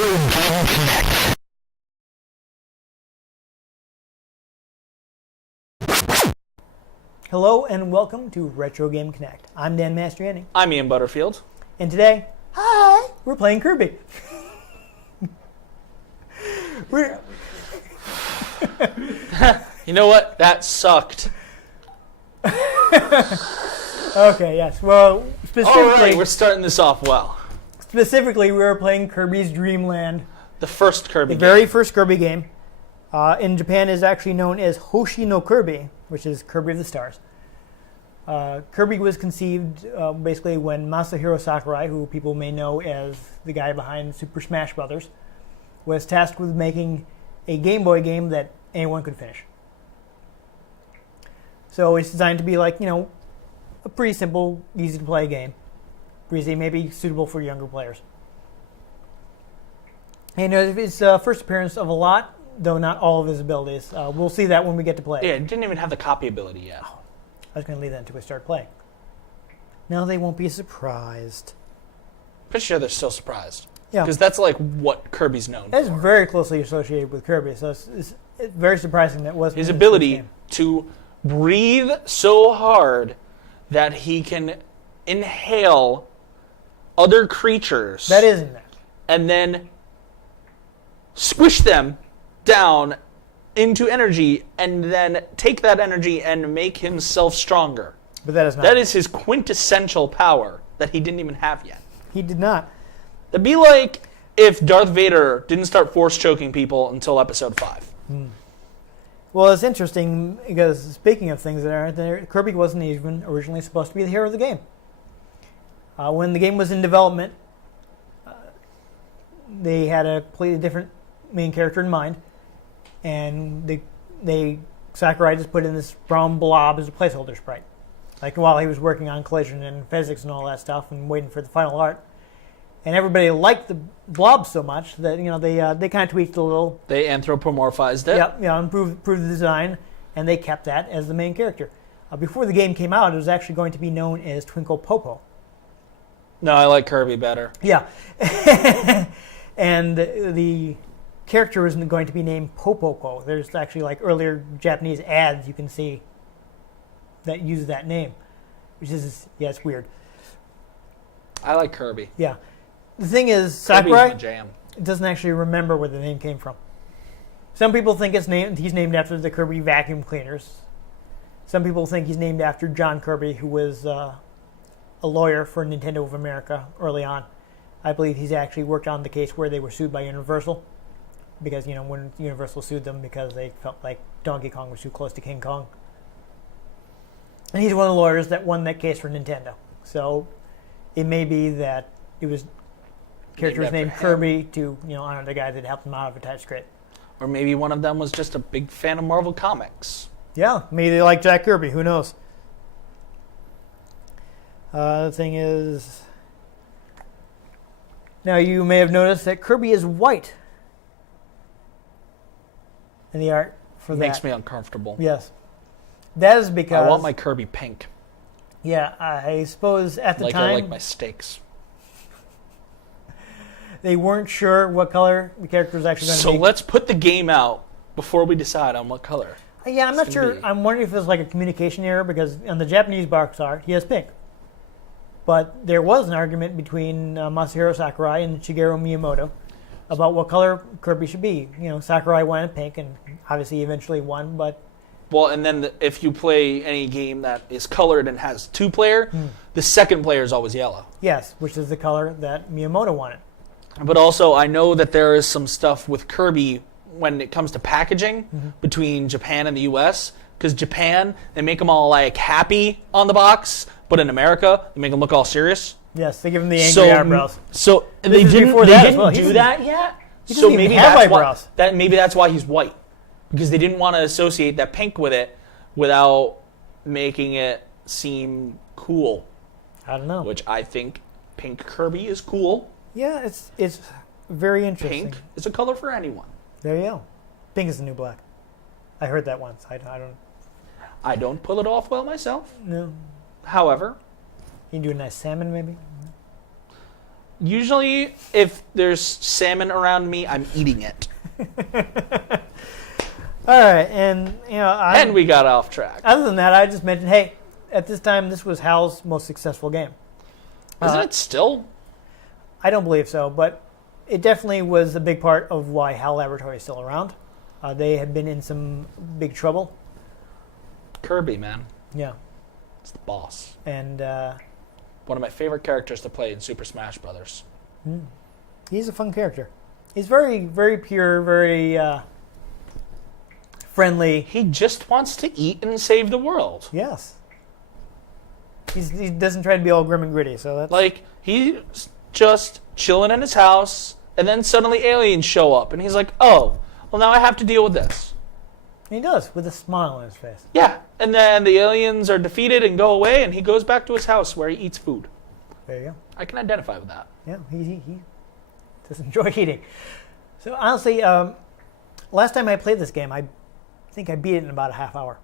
Game Connect. Hello and welcome to Retro Game Connect. I'm Dan Mastriani. I'm Ian Butterfield. And today, we're playing Kirby. You know what? That sucked. Okay, yes. Well, All right, we're starting this off well. Specifically, we were playing Kirby's Dream Land. The first Kirby The very first Kirby game. In Japan is actually known as Hoshi no Kirby, which is Kirby of the Stars. Kirby was conceived basically when Masahiro Sakurai, who people may know as the guy behind Super Smash Bros., was tasked with making a Game Boy game that anyone could finish. So it's designed to be like, a pretty simple, easy to play game. Breezy, maybe suitable for younger players. And it's first appearance of a lot, though not all of his abilities. We'll see that when we get to play. Yeah, it didn't even have the copy ability yet. I was going to leave that until we start playing. Now they won't be surprised. Pretty sure they're still surprised. Yeah. Because that's like what Kirby's known That's for. very closely associated with Kirby, so it's very surprising that wasn't His in ability first game. to breathe so hard that he can inhale other creatures. That isn't that. And then squish them down into energy and then take that energy and make himself stronger. But that is not. That is his quintessential power that he didn't even have yet. He did not. It'd be like if Darth Vader didn't start force choking people until episode 5. Well, it's interesting because speaking of things that aren't there, Kirby wasn't even originally supposed to be the hero of the game. When the game was in development, they had a completely different main character in mind, and Sakurai just put in this brown blob as a placeholder sprite, like while he was working on collision and physics and all that stuff, and waiting for the final art. And everybody liked the blob so much that they kind of tweaked a little. They anthropomorphized it. Yep, improved the design, and they kept that as the main character. Before the game came out, it was actually going to be known as Twinkle Popo. No, I like Kirby better. Yeah, and the character isn't going to be named Popoko. There's actually like earlier Japanese ads you can see that use that name, which is it's weird. I like Kirby. Yeah. The thing is, Kirby's Sakurai my jam. doesn't actually remember where the name came from. Some people think he's named after the Kirby vacuum cleaners. Some people think he's named after John Kirby, who was a lawyer for Nintendo of America early on. I believe he's actually worked on the case where they were sued by Universal, because when Universal sued them because they felt like Donkey Kong was too close to King Kong. And he's one of the lawyers that won that case for Nintendo. So it may be that it was character was named Kirby to honor the guy that helped him out of a tight scrape. Or maybe one of them was just a big fan of Marvel Comics. Yeah, maybe they like Jack Kirby. Who knows? The thing is, now you may have noticed that Kirby is white in the art for that. Makes me uncomfortable. Yes. That is because... I want my Kirby pink. Yeah, I suppose at the time... I like my steaks. They weren't sure what color the character was actually going to be. So let's put the game out before we decide on what color. Yeah, I'm not sure. I'm wondering if it's like a communication error, because on the Japanese box art, he has pink. But there was an argument between Masahiro Sakurai and Shigeru Miyamoto about what color Kirby should be. Sakurai wanted pink, and obviously eventually won, but... Well, and then if you play any game that is colored and has two-player, the second player is always yellow. Yes, which is the color that Miyamoto wanted. But also, I know that there is some stuff with Kirby when it comes to packaging between Japan and the U.S., because Japan, they make them all like happy on the box, but in America, they make them look all serious. Yes, they give him the angry eyebrows. So This they is didn't, before they that as didn't well. do that yet. He So doesn't even maybe have that's eyebrows. maybe that's why he's white, because they didn't want to associate that pink with it without making it seem cool. I don't know. Which I think pink Kirby is cool. Yeah, it's very interesting. Pink is a color for anyone. There you go. Pink is the new black. I heard that once. I don't. I don't pull it off well myself. No. However, You can do a nice salmon, maybe. Usually, if there's salmon around me, I'm eating it. All right, and And we got off track. other than that, I just mentioned, hey, at this time, this was Hal's most successful game. Isn't it still? I don't believe so, but it definitely was a big part of why HAL Laboratory is still around. They had been in some big trouble. Kirby, man. Yeah. It's the boss. And One of my favorite characters to play in Super Smash Brothers. he's a fun character. He's very, very pure, very friendly. He just wants to eat and save the world. Yes. He doesn't try to be all grim and gritty, so that's... Like, he's just chilling in his house, and then suddenly aliens show up, and he's like, oh, well, now I have to deal with this. He does, with a smile on his face. Yeah, and then the aliens are defeated and go away, and he goes back to his house where he eats food. There you go. I can identify with that. Yeah, he does enjoy eating. So honestly, last time I played this game, I think I beat it in about a half hour.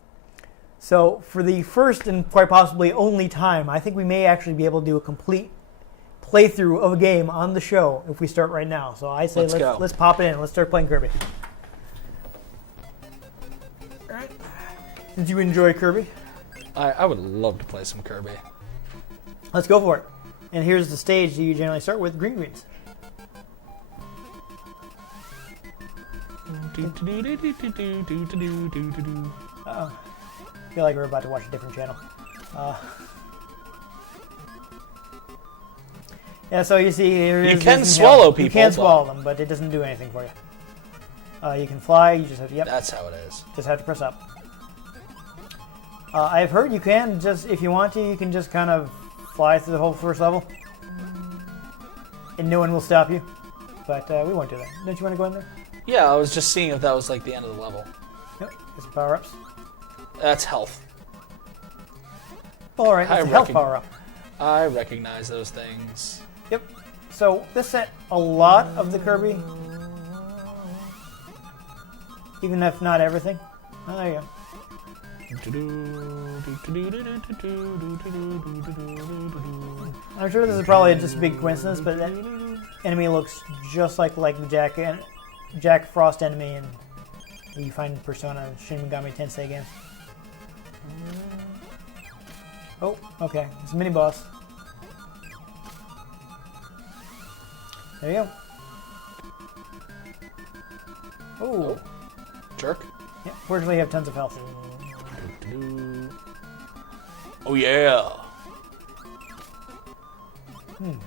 So for the first and quite possibly only time, I think we may actually be able to do a complete playthrough of a game on the show if we start right now. So I say let's pop it in. Let's start playing Kirby. All right. Did you enjoy Kirby? I would love to play some Kirby. Let's go for it. And here's the stage that you generally start with, green greens. Uh-oh. I feel like we're about to watch a different channel. Yeah, so you see here You can swallow people. You can swallow them, but it doesn't do anything for you. You can fly, you just have to, That's how it is. just have to press up. I've heard you can just, if you want to, you can just kind of fly through the whole first level. And no one will stop you. But we won't do that. Don't you want to go in there? Yeah, I was just seeing if that was like the end of the level. Yep, get some power-ups. That's health. All right, it's a health power-up. I recognize those things. Yep. So this set a lot of the Kirby, even if not everything. Oh, there you go. I'm sure this is probably just a big coincidence, but that enemy looks just like the Jack Frost enemy you find in Persona and Shin Megami Tensei games. Oh, okay. It's a mini boss. There you go. Oh. Jerk. Yeah, fortunately you have tons of health. Oh yeah.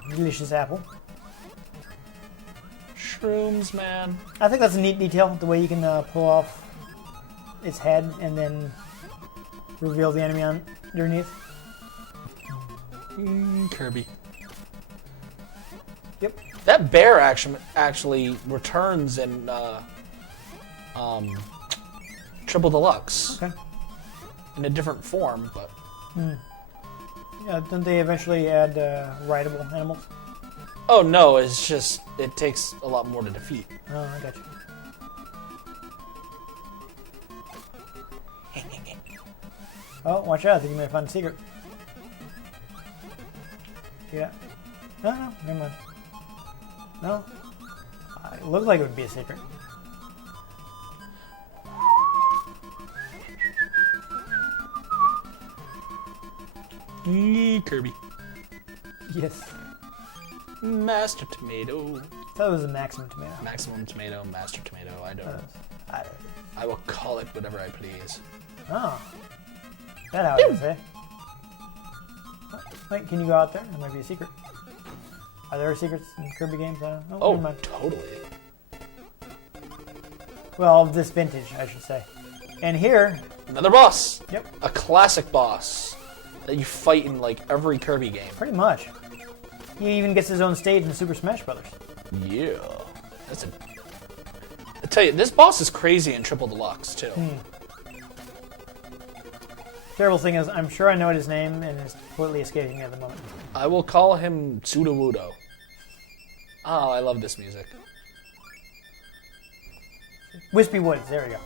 Delicious apple. Shrooms, man. I think that's a neat detail, the way you can pull off its head and then reveal the enemy underneath. Kirby. Yep. That bear actually returns in Triple Deluxe. Okay. In a different form, but... Yeah, don't they eventually add rideable animals? Oh no, it's just, it takes a lot more to defeat. Oh, I got you. Oh, watch out, I think you may have found a secret. Yeah. No, never mind. No. It looked like it would be a secret. Kirby. Yes. Master Tomato. I thought it was a maximum tomato. Maximum Tomato, Master Tomato, I don't know. I I will call it whatever I please. Oh. That how it is, eh? Wait, can you go out there? There might be a secret. Are there secrets in Kirby games? I don't know. Oh, Never mind. totally. Well, of this vintage, I should say. And here... Another boss. Yep. A classic boss that you fight in like every Kirby game. Pretty much. He even gets his own stage in Super Smash Brothers. Yeah. That's a... I tell you, this boss is crazy in Triple Deluxe, too. Terrible thing is, I'm sure I know his name, and it's completely escaping me at the moment. I will call him Sudowoodo. Oh, I love this music. Wispy Woods, there we go.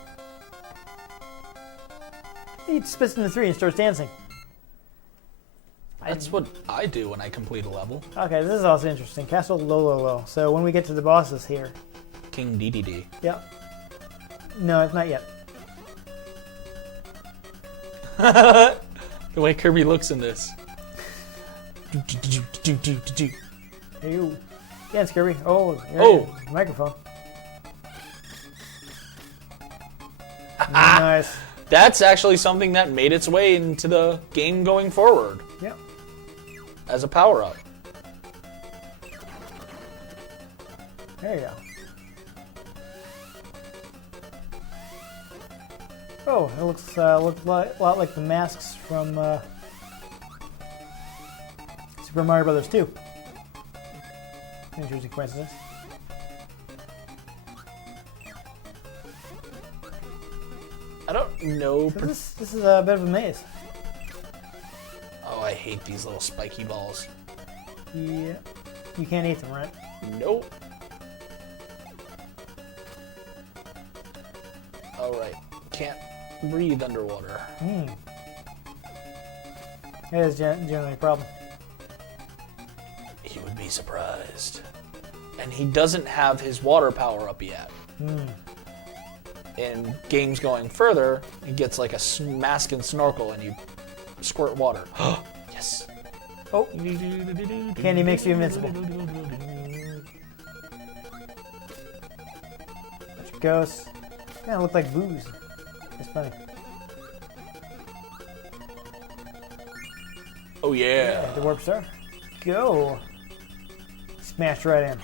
He splits into three and starts dancing. That's what I do when I complete a level. Okay, this is also interesting. Castle Lololo. So when we get to the bosses here. King DDD. Yep. No, it's not yet. The way Kirby looks in this. Hey, you. Yeah, it's Kirby. Oh, Oh. microphone. Nice. That's actually something that made its way into the game going forward Yep. as a power-up. There you go. Oh, it looks a lot like the masks from Super Mario Brothers 2. Interesting coincidence. I don't know. So this is a bit of a maze. Oh, I hate these little spiky balls. Yeah. You can't eat them, right? Nope. Alright. Can't breathe underwater. It is generally a problem. He would be surprised. And he doesn't have his water power up yet. In games going further, he gets like a mask and snorkel and you squirt water. Yes. Oh. Candy makes you invincible. Bunch of ghosts. Yeah, it looked like booze. It's funny. Oh yeah. The warp star. Go. Smashed right in.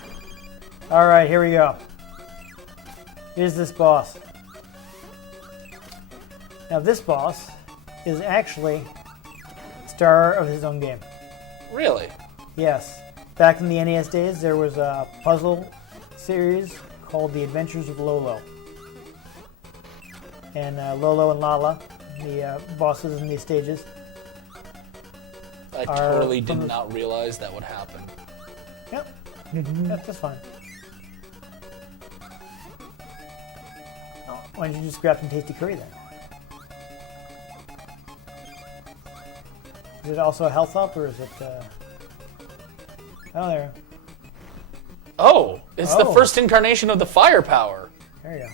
Alright, here we go. Here's this boss. Now this boss is actually star of his own game. Really? Yes. Back in the NES days, there was a puzzle series called The Adventures of Lolo. And Lolo and Lala, the bosses in these stages. I totally did not realize that would happen. Yep. That's fine. Oh, why don't you just grab some tasty curry then? Is it also a health up, or is it... Oh, there. Oh, it's the Oh. first incarnation of the firepower. There you go.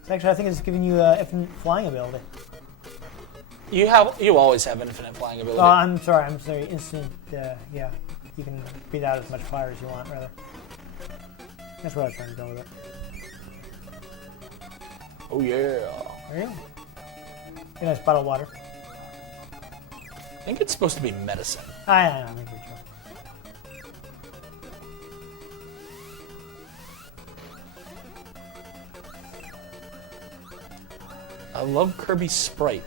It's actually, I think it's giving you infinite flying ability. You always have infinite flying ability. Oh, I'm sorry. Instant, yeah. You can breathe out as much fire as you want, rather. That's what I was trying to go with it. Oh yeah. There you go. Get a nice bottle of water. I think it's supposed to be medicine. I think you're true. I love Kirby's sprite.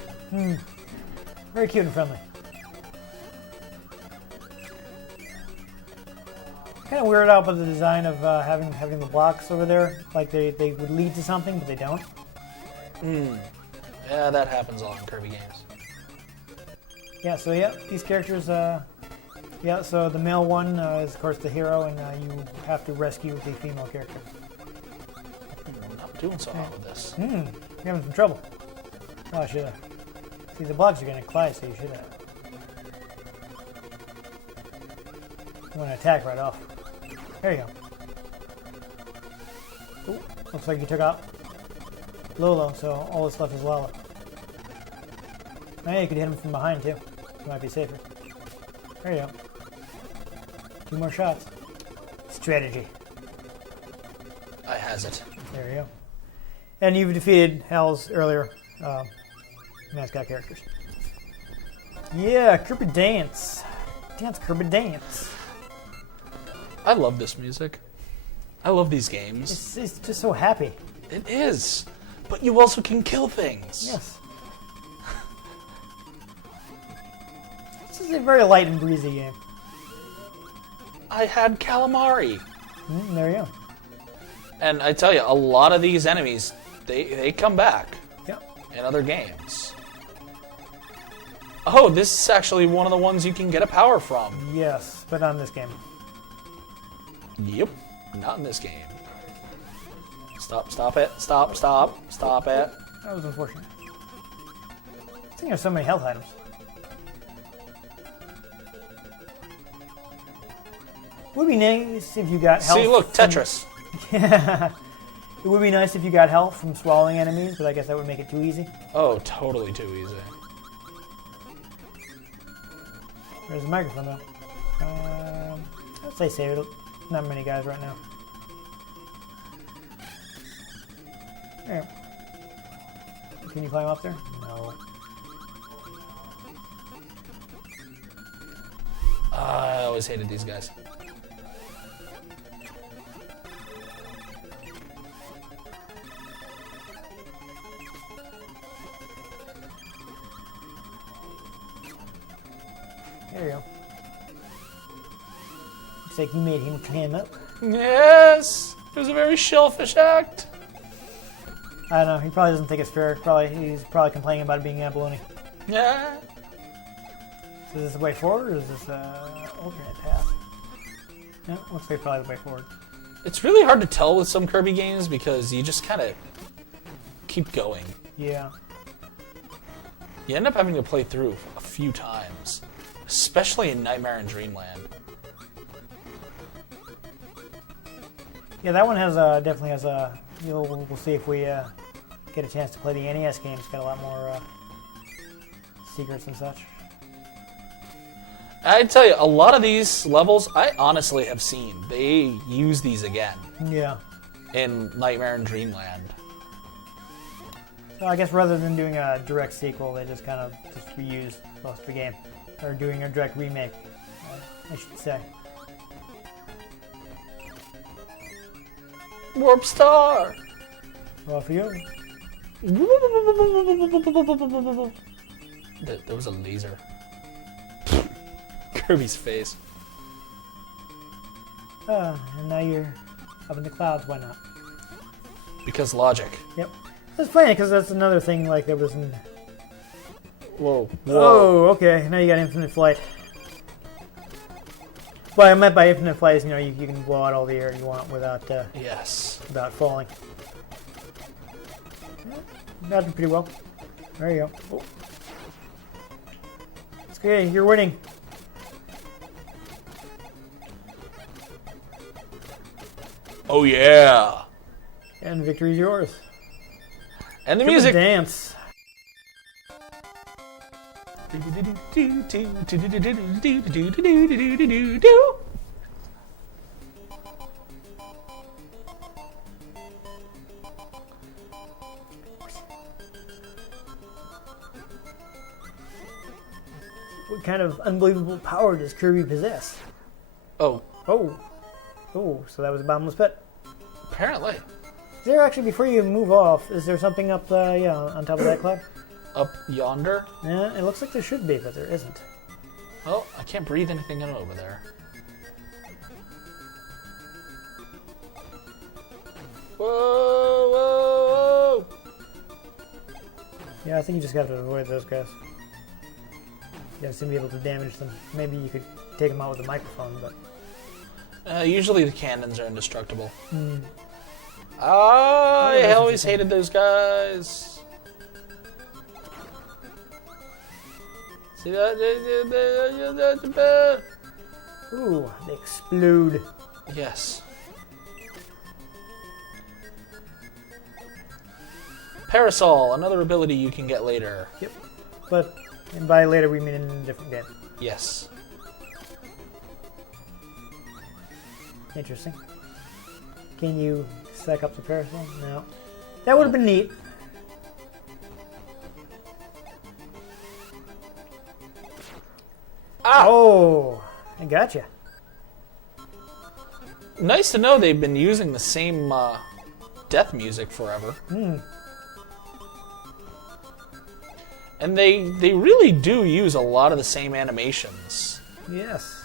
Very cute and friendly. Kind of weirded out by the design of having the blocks over there. Like they would lead to something, but they don't. Yeah, that happens a lot in Kirby games. Yeah, so these characters, so the male one is of course the hero, and you have to rescue the female character. I'm not doing so hot with this. You're having some trouble. Oh, I should have. See, the blocks are going to collide, so you should have. You want to attack right off. There you go. Ooh, looks like you took out Lolo, so all that's left is Lala. Now you could hit him from behind, too. It might be safer. There you go. 2 more shots. Strategy. I has it. There you go. And you've defeated Hal's earlier mascot characters. Yeah, Kirby Dance. Dance, Kirby Dance. I love this music. I love these games. It's just so happy. It is. But you also can kill things. Yes. This is a very light and breezy game. I had calamari. There you go. And I tell you, a lot of these enemies, they come back Yep. in other games. Oh, this is actually one of the ones you can get a power from. Yes, but not in this game. Yep, not in this game. Stop it. Stop it. That was unfortunate. I think there's so many health items. would be nice if you got health. See, look, from- Tetris. Yeah. It would be nice if you got health from swallowing enemies, but I guess that would make it too easy. Oh, totally too easy. There's the microphone, though. I'd say save it. Not many guys right now. There. Can you climb up there? No. I always hated these guys. There you go. Looks like you made him climb up. Yes! It was a very shellfish act. I don't know. He probably doesn't think it's fair. He's probably complaining about it being baloney. Yeah. So is this the way forward, or is this alternate path? No, looks like probably the way forward. It's really hard to tell with some Kirby games because you just kind of keep going. Yeah. You end up having to play through a few times, especially in Nightmare in Dreamland. Yeah, that one has definitely has a. We'll see if we get a chance to play the NES games. Got a lot more secrets and such. I tell you, a lot of these levels I honestly have seen. They use these again Yeah. in Nightmare in Dreamland. So I guess rather than doing a direct sequel, they just kind of just reuse most of the game, or doing a direct remake, I should say. Warp Star! Well, for you. There was a laser. Kirby's face. And now you're up in the clouds. Why not? Because logic. Yep. It's funny because that's another thing. Like there was in. Whoa. Oh, okay. Now you got infinite flight. What I meant by infinite flight is, you can blow out all the air you want without Yes. without falling. That did pretty well. There you go. Oh. It's great. You're winning. Oh yeah. And victory's yours. And the Triple music. dance. What kind of unbelievable power does Kirby possess? Oh, Oh. Oh, so that was a bottomless pit. apparently. Is there actually, before you move off, is there something up, on top of that cloud? Up yonder. Yeah, it looks like there should be, but there isn't. Oh, I can't breathe anything in over there. Whoa, whoa, whoa! Yeah, I think you just have to avoid those guys. You gotta seem to be able to damage them. Maybe you could take them out with a microphone, but... Usually the cannons are indestructible. Hmm. I that's always interesting. hated those guys. See that? Ooh, they explode. Yes. Parasol, another ability you can get later. Yep. But, and by later we mean in a different game. Yes. Interesting. Can you stack up the parasol? No. That would have been neat. Ah! Oh, I gotcha. Nice to know they've been using the same death music forever. Hmm. And they really do use a lot of the same animations. Yes.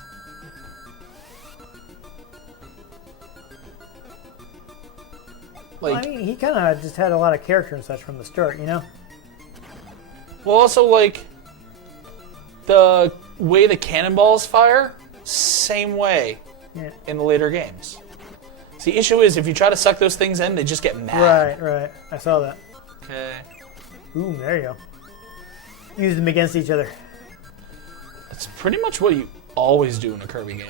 Like, Well, I mean, he kind of just had a lot of character and such from the start, you know? well, also, like, the way the cannonballs fire, same way Yeah. in the later games. So the issue is, if you try to suck those things in, they just get mad. Right. I saw that. Okay. Ooh, there you go. Use them against each other. That's pretty much what you always do in a Kirby game.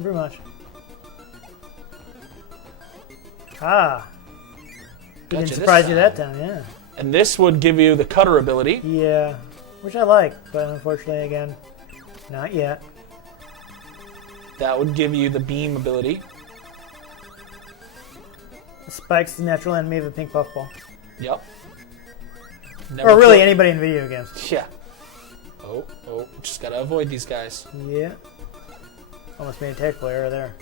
Pretty much. Ah. We Gotcha didn't surprise you this that time, yeah. And this would give you the cutter ability. Yeah. Which I like, but unfortunately, again, not yet. That would give you the beam ability. Spike's the natural enemy of the pink puffball. Yep. Or really anybody in video games. Yeah. Oh, just gotta avoid these guys. Yeah. Almost made a technical error there.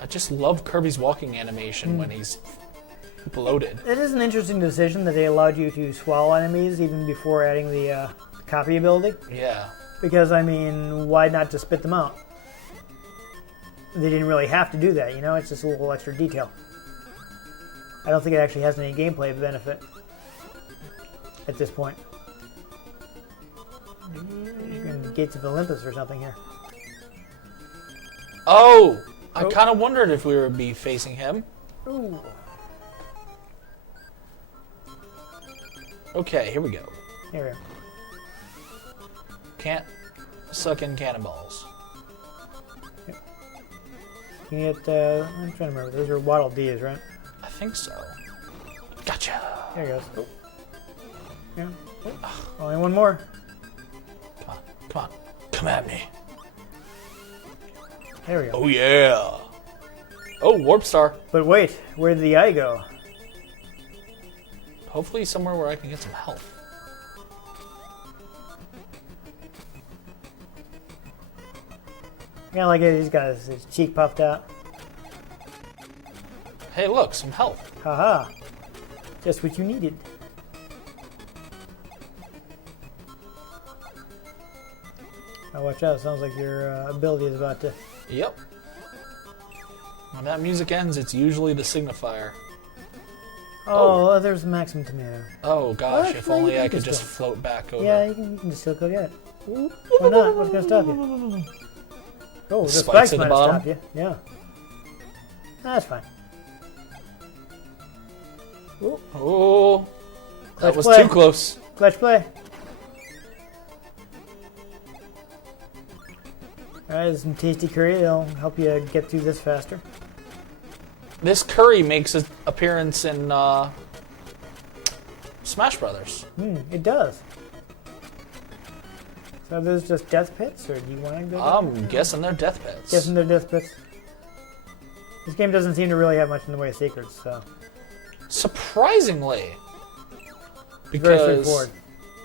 I just love Kirby's walking animation when he's bloated. It is an interesting decision that they allowed you to swallow enemies even before adding the copy ability. Yeah. Because, I mean, why not just spit them out? They didn't really have to do that, you know? It's just a little extra detail. I don't think it actually has any gameplay benefit at this point. You're in the Gates of Olympus or something here. Oh! I kind of wondered if we would be facing him. Ooh. Okay, here we go. Here we go. Can't suck in cannonballs. You get, I'm trying to remember. Those are Waddle Dees, right? I think so. Gotcha. There he goes. Oh. Yeah. Oh. Only one more. Come on. Come at me. There we go. Oh, yeah. Oh, Warp Star. But wait, where did the eye go? Hopefully somewhere where I can get some health. Yeah, like it. He's got his cheek puffed out. Hey, look, some health. Haha. Just what you needed. Oh, watch out. Sounds like your ability is about to... Yep. When that music ends, it's usually the signifier. Oh, there's Maximum Tomato. Oh, gosh, What? if No, you only can I could just just float back over. Yeah, you can just still go get it. Why not? What's going to stop you? Oh, the Spikes spikes at the might bottom? stop you. Yeah. That's fine. Ooh. Oh, that Clutch was play. too close. Clutch play. Alright, there's some tasty curry. It'll help you get through this faster. This curry makes an appearance in Smash Brothers. It does. So are those just death pits, or do you want to go I'm there? guessing they're death pits. Guessing they're death pits. This game doesn't seem to really have much in the way of secrets, so... Surprisingly. It's very Because... straightforward.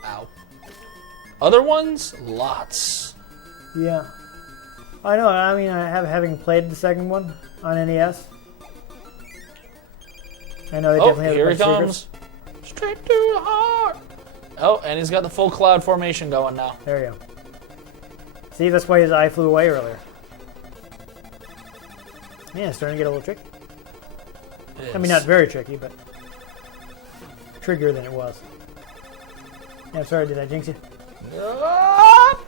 Ow. Other ones? Lots. Yeah. I know, I mean, having played the second one on NES, I know they Oh, definitely have a here he bunch of comes. secrets. Straight to the heart. Oh, and he's got the full cloud formation going now. There you go. See, that's why his eye flew away earlier. Yeah, it's starting to get a little tricky. I mean, not very tricky, but trickier than it was. Yeah, sorry, did I jinx you? Ah!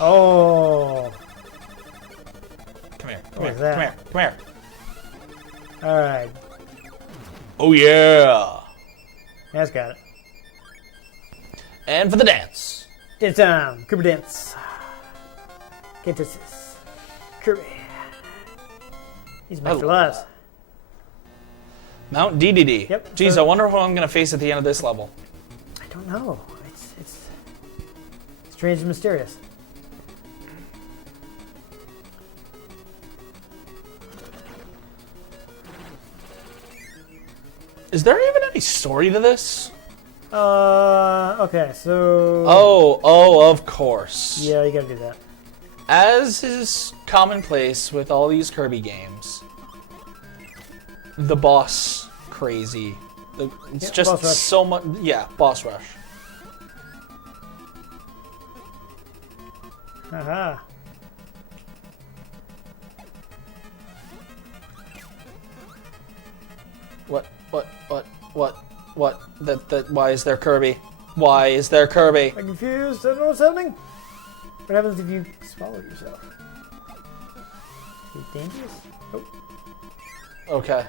Oh! Come here, What was that? come here. Alright, Oh, yeah. that's got it. And for the dance. Dance time! Kirby dance! Get this. Kirby. He's Mr. Lives. Mount DDD. Yep. Geez, I wonder who I'm going to face at the end of this level. I don't know. It's strange and mysterious. Is there even any story to this? Okay, so... Oh, of course. Yeah, you gotta do that. As is commonplace with all these Kirby games, the boss crazy. It's Yeah, just boss rush. so much. Yeah, boss rush. Haha. What? That? Why is there Kirby? Why is there Kirby? I'm confused. I don't know what's happening. What happens if you swallow yourself? Is it dangerous? Oh. Okay.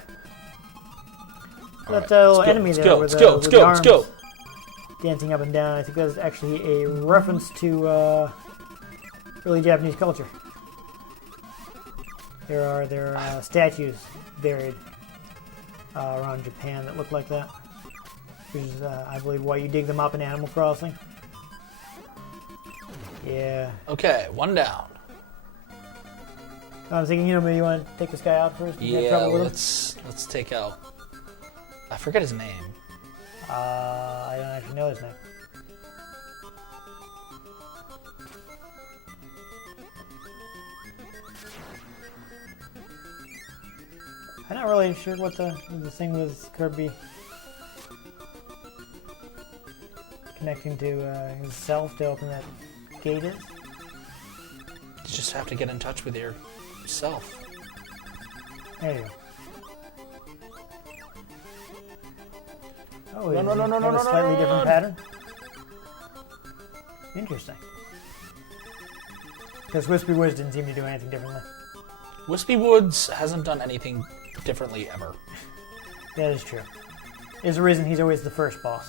That little enemy there with the arms dancing up and down. I think that's actually a reference to early Japanese culture. There are statues buried around Japan that look like that. Which is, I believe, why you dig them up in Animal Crossing. Yeah. Okay, one down. I was thinking, maybe you want to take this guy out first? Yeah, let's take out... I forget his name. I don't actually know his name. I'm not really sure what the thing with Kirby connecting to himself to open that gate is. You just have to get in touch with yourself. There you go. Oh, No, a slightly different pattern. Interesting. Because Wispy Woods didn't seem to do anything differently. Wispy Woods hasn't done anything differently ever. That is true. There's a reason he's always the first boss.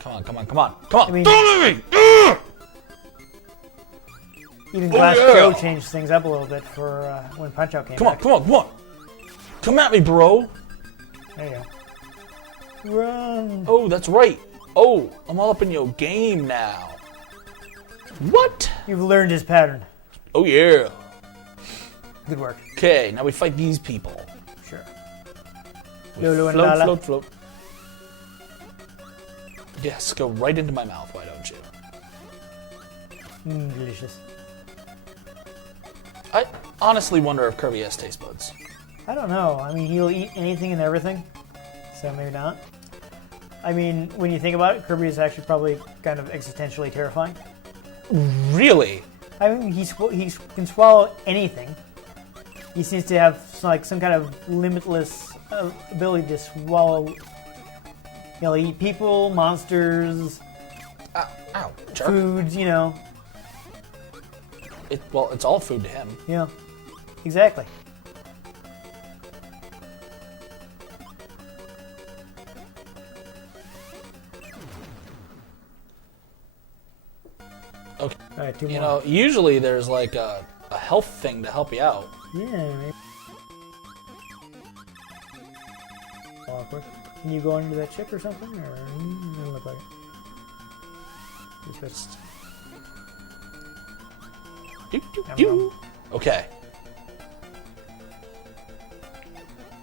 Come on, come on, come on, come on! I mean, Don't let me! Even Glass Joe changed things up a little bit for when Punch-Out came back. Come on, come on! Come at me, bro! There you go. Run! Oh, that's right. Oh, I'm all up in your game now. What? You've learned his pattern. Oh, yeah. Good work. Okay, now we fight these people. Sure. Lulu and float, Lala. float, float. Yes, go right into my mouth, why don't you? Delicious. I honestly wonder if Kirby has taste buds. I don't know. I mean, he'll eat anything and everything, so maybe not. I mean, when you think about it, Kirby is actually probably kind of existentially terrifying. Really? I mean, he can swallow anything. He seems to have some kind of limitless ability to swallow. He'll eat people, monsters, Ow, jerk. foods. Well, it's all food to him. Yeah, exactly. Okay. All right, two more. Usually there's like a health thing to help you out. Yeah. Awkward. Can you go into that chick or something, or it doesn't look like it? You switched. Doo, doo, doo. Okay.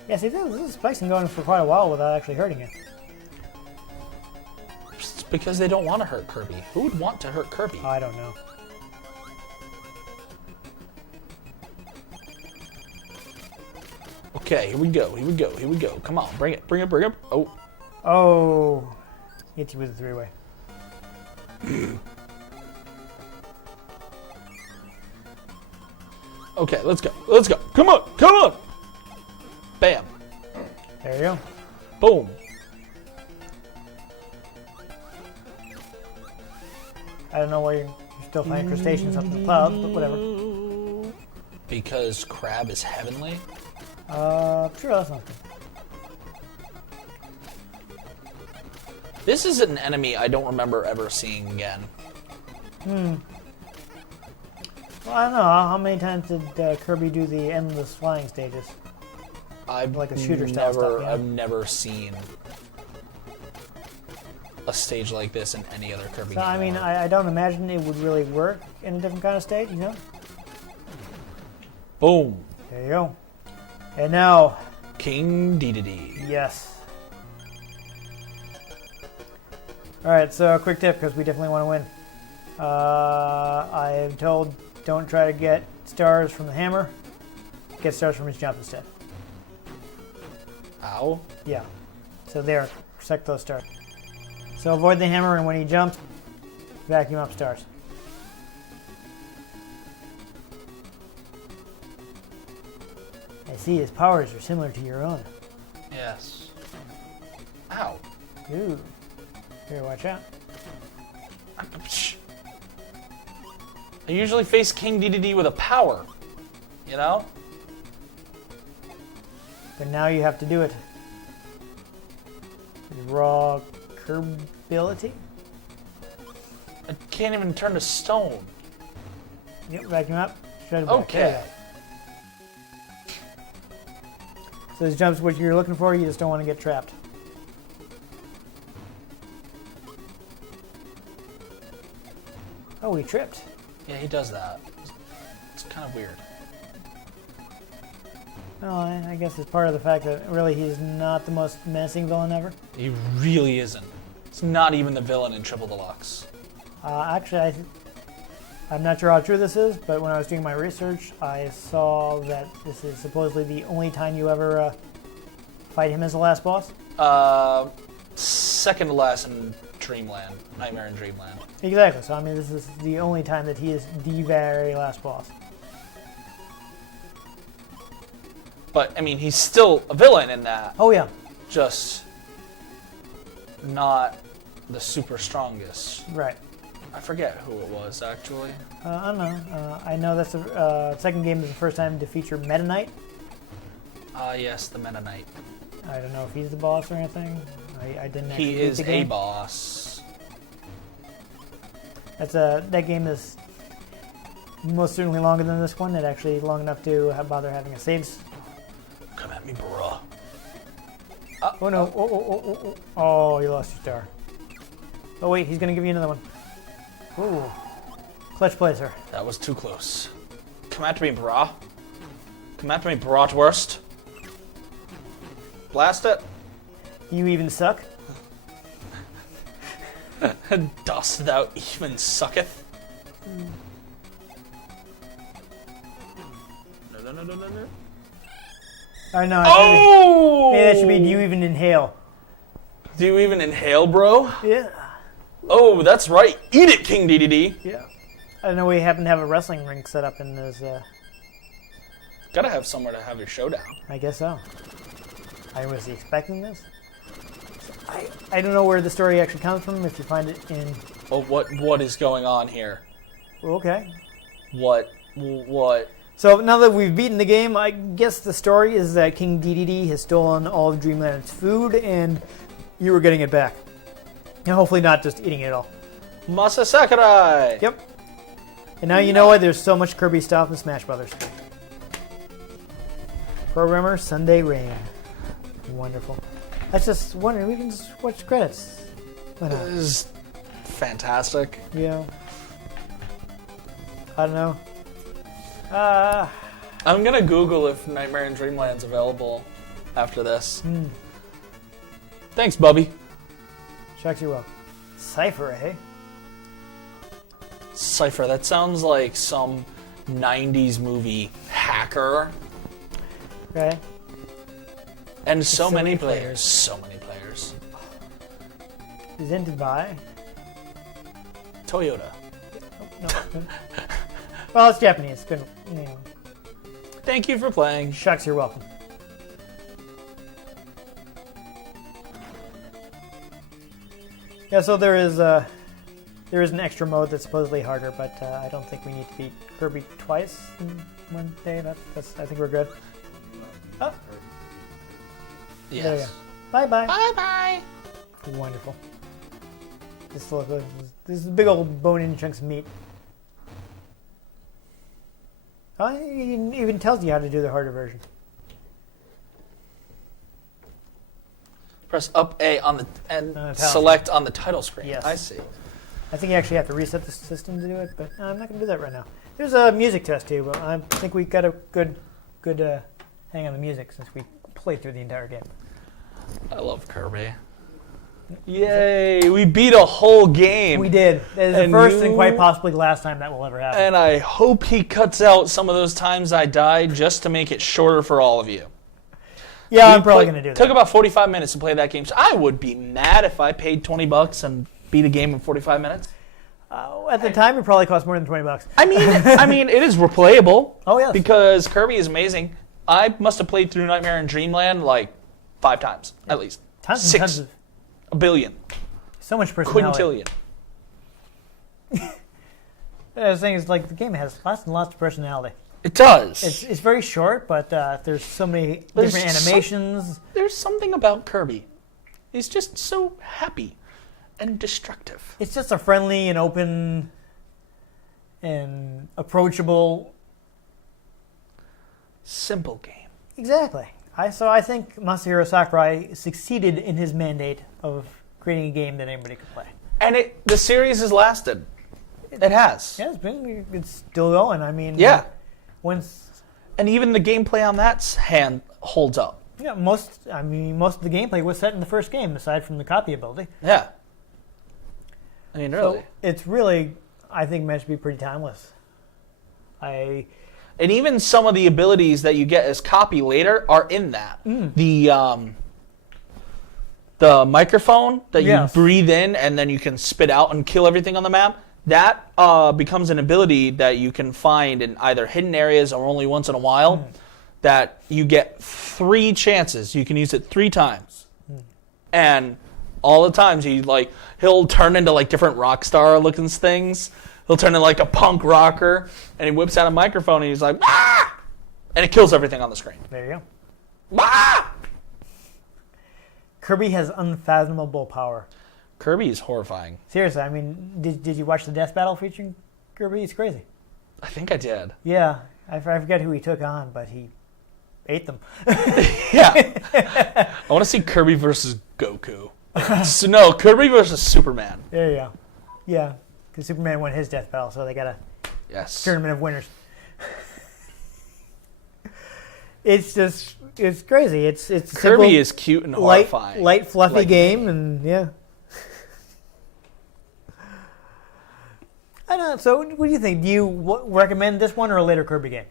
Yeah, see, this spike's been going for quite a while without actually hurting it. It's because they don't want to hurt Kirby. Who would want to hurt Kirby? I don't know. Okay, here we go, here we go, here we go. Come on, bring it, bring it, bring it. Oh. Oh. Hit you with a three-way. Okay, let's go, let's go. Come on, come on. Bam. There you go. Boom. I don't know why you're still finding crustaceans up in the clouds, but whatever. Because crab is heavenly? Sure, that's not good. This is an enemy I don't remember ever seeing again. Well, I don't know. How many times did Kirby do the endless flying stages? Like a shooter style stuff, yeah? I've never seen a stage like this in any other Kirby So, game. I mean, I don't imagine it would really work in a different kind of stage, Boom. There you go. And now, King Dedede. yes. Alright, so a quick tip, because we definitely want to win. I am told don't try to get stars from the hammer. Get stars from his jump instead. Ow. Yeah. So there, protect those stars. So avoid the hammer, and when he jumps, vacuum up stars. I see his powers are similar to your own. Yes. Ow. Ooh. Here, watch out. I usually face King Dedede with a power, you know? But now you have to do it. Raw Kerbability? I can't even turn to stone. Yep, vacuum up. Shred it back. Okay. There you go. So this jump's what you're looking for, you just don't want to get trapped. Oh, he tripped. Yeah, he does that. It's kind of weird. Well, I guess it's part of the fact that really he's not the most menacing villain ever. He really isn't. It's not even the villain in Triple Deluxe. Actually, I'm not sure how true this is, but when I was doing my research, I saw that this is supposedly the only time you ever fight him as the last boss. Second to last in Dreamland. Nightmare in Dreamland. Exactly. So, I mean, this is the only time that he is the very last boss. But, I mean, he's still a villain in that. Oh, yeah. Just not the super strongest. Right. I forget who it was, actually. I don't know. I know that's the second game is the first time to feature Meta Knight. Yes, the Meta Knight. I don't know if he's the boss or anything. I didn't actually He beat is the a game. boss. That game is most certainly longer than this one. It actually long enough to bother having a saves. Come at me, bruh. Oh no! Oh, you lost your star. Oh wait, he's gonna give you another one. Ooh, clutch placer. That was too close. Come at me, brah. Come at me, bratwurst. Blast it. You even suck. Dost thou even sucketh? No. I know. Oh! Maybe that should be. Do you even inhale? Do you even inhale, bro? Yeah. Oh, that's right. Eat it, King DDD. Yeah. I know we happen to have a wrestling rink set up in this. Gotta have somewhere to have your showdown. I guess so. I was expecting this. I don't know where the story actually comes from. If you find it in. Oh, what is going on here? Okay. What? So now that we've beaten the game, I guess the story is that King DDD has stolen all of Dreamland's food, and you were getting it back. And hopefully not just eating it all. Masa Sakurai! Yep. And now you know why there's so much Kirby stuff in Smash Brothers. Programmer Sunday Rain. Wonderful. I was just wondering, we can just watch credits. Why not? This is fantastic. Yeah. I don't know. I'm gonna Google if Nightmare in Dreamland's available after this. Thanks, Bubby. Shucks you well. Cypher, eh? Cypher, that sounds like some 90s movie hacker. Right. And so many many players. players. So many players. Presented by. Toyota. No. Well, it's Japanese. Good. You know. Thank you for playing. Shucks, you're welcome. Yeah, so there is an extra mode that's supposedly harder, but I don't think we need to beat Kirby twice in one day. That's I think we're good. Oh, there you go. Yes. Bye-bye. Bye-bye. Wonderful. This is big old bone-in chunks of meat. Oh, it even tells you how to do the harder version. Press up A on the and title select on the title screen. Yes. I see. I think you actually have to reset the system to do it, but I'm not going to do that right now. There's a music test too, but I think we got a good hang on the music since we played through the entire game. I love Kirby. Yay! We beat a whole game. We did. That is the And first and you- quite possibly last time that will ever happen. And I hope he cuts out some of those times I died just to make it shorter for all of you. Yeah, We I'm probably play- going to do that. Took about 45 minutes to play that game. So I would be mad if I paid $20 and beat a game in 45 minutes. At the time, it probably cost more than $20. I mean, it is replayable. Oh, yes. Because Kirby is amazing. I must have played through Nightmare in Dreamland like 5 times, at least. Tons and 6, tons of, a billion, so much personality. quintillion. The thing is, like, the game has lots and lots of personality. It does. It's very short, but there's so many There's different animations. There's something about Kirby. He's just so happy and destructive. It's just a friendly and open and approachable. Simple game. Exactly. So I think Masahiro Sakurai succeeded in his mandate of creating a game that anybody could play. And the series has lasted. It has. Yeah, it's still going. I mean, Yeah. Once. And even the gameplay on that hand holds up. Yeah, most of the gameplay was set in the first game, aside from the copy ability. Yeah. I mean, really. So it's really, I think, meant to be pretty timeless. And even some of the abilities that you get as copy later are in that. The microphone that you breathe in and then you can spit out and kill everything on the map, that becomes an ability that you can find in either hidden areas or only once in a while. That you get 3 chances. You can use it 3 times. And all the times he'll turn into like different rock star looking things. He'll turn into like a punk rocker and he whips out a microphone and he's like, ah! And it kills everything on the screen. There you go. Ah! Kirby has unfathomable power. Kirby is horrifying. Seriously, I mean, did you watch the Death Battle featuring Kirby? It's crazy. I think I did. Yeah, I forget who he took on, but he ate them. Yeah. I want to see Kirby versus Goku. So, no, Kirby versus Superman. There you go. Yeah, because Superman won his Death Battle, so they got a tournament of winners. It's crazy. It's Kirby is cute and horrifying. Light fluffy game, and yeah. I don't know. So, what do you think? Do you recommend this one or a later Kirby game?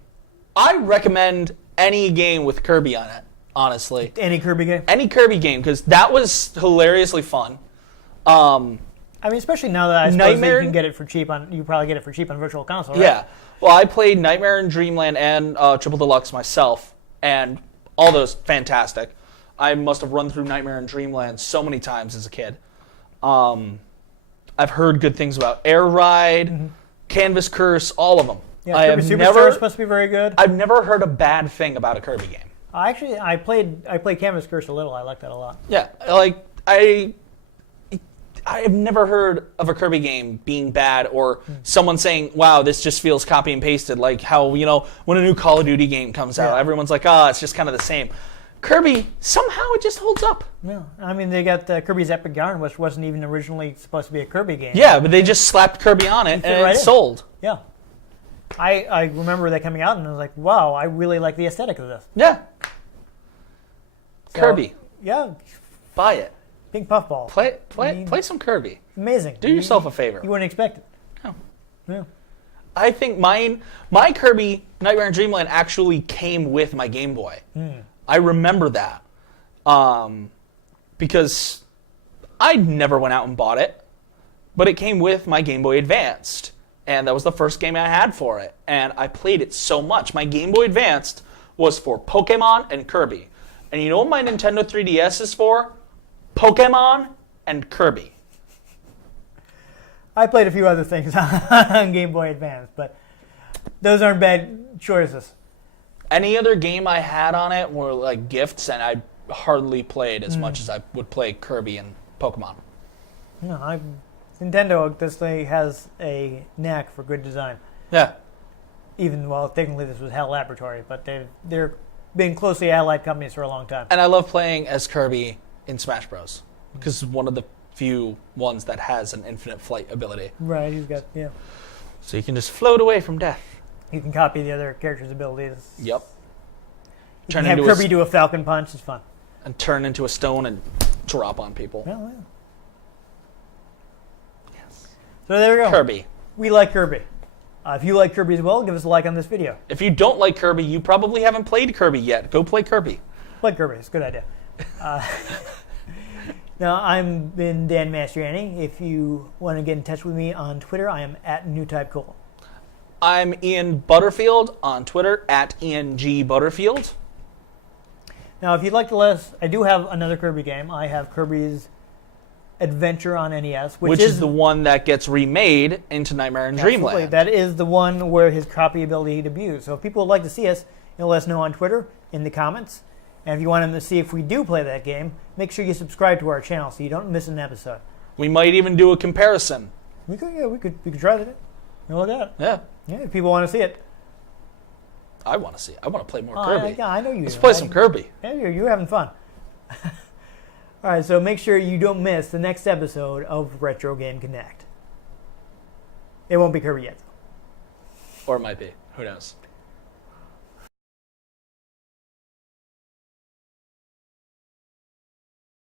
I recommend any game with Kirby on it, honestly. Any Kirby game? Any Kirby game, because that was hilariously fun. I mean, especially now that I suppose Nightmare, you can get it for cheap you probably get it for cheap on Virtual Console, right? Yeah. Well, I played Nightmare in Dreamland and Triple Deluxe myself, and all those fantastic. I must have run through Nightmare in Dreamland so many times as a kid. I've heard good things about Air Ride, Canvas Curse, all of them. Yeah, Kirby Superstar is supposed to be very good. I've never heard a bad thing about a Kirby game. Actually, I played Canvas Curse a little. I like that a lot. Yeah, like I have never heard of a Kirby game being bad or someone saying, "Wow, this just feels copy and pasted." Like how when a new Call of Duty game comes out, everyone's like, "Oh, it's just kind of the same." Kirby, somehow it just holds up. Yeah, I mean they got Kirby's Epic Yarn, which wasn't even originally supposed to be a Kirby game. Yeah, but they just slapped Kirby on it and it sold. Yeah. I remember that coming out and I was like, wow, I really like the aesthetic of this. Yeah. So, Kirby. Yeah. Buy it. Big puffball. Play some Kirby. Amazing. Do yourself a favor. You wouldn't expect it. No. Yeah. I think my Kirby Nightmare in Dreamland actually came with my Game Boy. I remember that. Because I never went out and bought it, but it came with my Game Boy Advanced. And that was the first game I had for it. And I played it so much. My Game Boy Advanced was for Pokemon and Kirby. And you know what my Nintendo 3DS is for? Pokemon and Kirby. I played a few other things on Game Boy Advance, but those aren't bad choices. Any other game I had on it were like gifts, and I hardly played as much as I would play Kirby and Pokemon. No, Nintendo this thing has a knack for good design. Yeah. Even while technically this was HAL Laboratory, but they're been closely allied companies for a long time. And I love playing as Kirby in Smash Bros. Because it's one of the few ones that has an infinite flight ability. Right, he's got, So you can just float away from death. You can copy the other characters' abilities. Yep. You can have Kirby do a Falcon Punch, it's fun. And turn into a stone and drop on people. Oh, yeah. Yes. So there we go. Kirby. We like Kirby. If you like Kirby as well, give us a like on this video. If you don't like Kirby, you probably haven't played Kirby yet. Go play Kirby. Play Kirby. It's a good idea. Now, I'm been Dan Mastriani. If you want to get in touch with me on Twitter, I am at NewTypeCool. I'm Ian Butterfield on Twitter, at IanG_Butterfield. Now, if you'd like to let us, I do have another Kirby game. I have Kirby's adventure on NES, which is the one that gets remade into Nightmare in Dreamland. That is the one where his copyability debuts. So if people would like to see us, let us know on Twitter, in the comments. And if you want them to see if we do play that game, make sure you subscribe to our channel so you don't miss an episode. We might even do a comparison. We could try that. Look at it. Yeah. Yeah, if people want to see it. I want to see it. I want to play more Kirby. I know you Let's do. play some Kirby. Yeah, you're having fun. All right, so make sure you don't miss the next episode of Retro Game Connect. It won't be Kirby yet. Or it might be. Who knows?